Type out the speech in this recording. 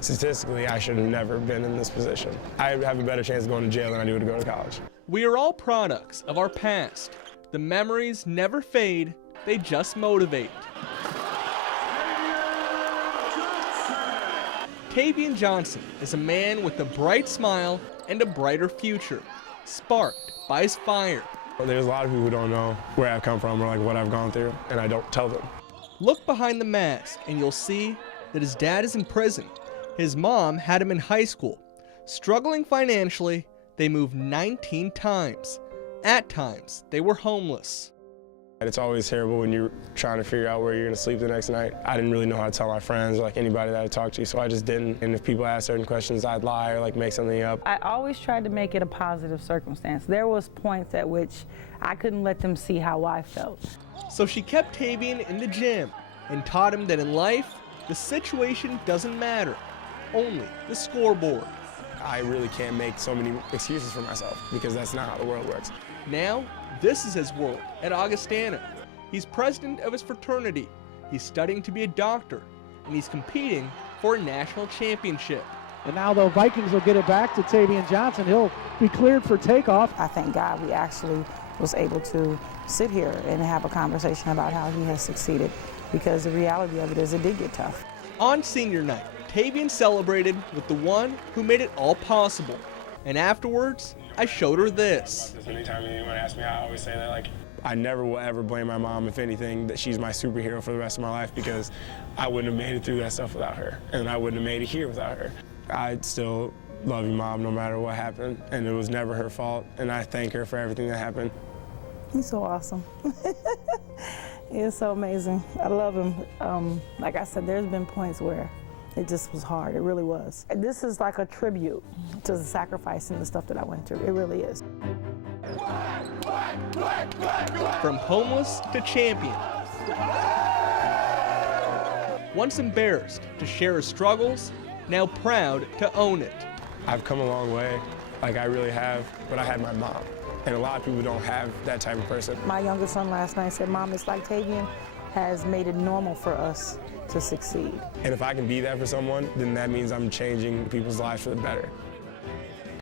statistically, I should have never been in this position. I have a better chance of going to jail than I do to go to college. We are all products of our past. The memories never fade, they just motivate. Tavian Johnson is a man with a bright smile and a brighter future, sparked by his fire. There's a lot of people who don't know where I've come from or like what I've gone through, and I don't tell them. Look behind the mask and you'll see that his dad is in prison. His mom had him in high school. Struggling financially, they moved 19 times. At times, they were homeless. It's always terrible when you're trying to figure out where you're going to sleep the next night. I didn't really know how to tell my friends or like anybody that I talked to, so I just didn't. And if people asked certain questions, I'd lie or like make something up. I always tried to make it a positive circumstance. There was points at which I couldn't let them see how I felt. So she kept Tavian in the gym and taught him that in life, the situation doesn't matter, only the scoreboard. I really can't make so many excuses for myself because that's not how the world works. Now, this is his world at Augustana. He's president of his fraternity, he's studying to be a doctor, and he's competing for a national championship. And now the Vikings will get it back to Tavian Johnson. He'll be cleared for takeoff. I thank God we actually was able to sit here and have a conversation about how he has succeeded, because the reality of it is it did get tough. On senior night, Tavian celebrated with the one who made it all possible. And afterwards, I showed her this. Anytime anyone asks me, I always say that, like, I never will ever blame my mom, if anything, that she's my superhero for the rest of my life, because I wouldn't have made it through that stuff without her, and I wouldn't have made it here without her. I'd still love you, Mom, no matter what happened, and it was never her fault, and I thank her for everything that happened. He's so awesome. He is so amazing. I love him. Like I said, there's been points where it just was hard. It really was. This is like a tribute to the sacrifice and the stuff that I went through. It really is. From homeless to champion. Once embarrassed to share his struggles, now proud to own it. I've come a long way, like I really have, but I had my mom. And a lot of people don't have that type of person. My younger son last night said, Mom, it's like Tavian has made it normal for us to succeed. And if I can be that for someone, then that means I'm changing people's lives for the better.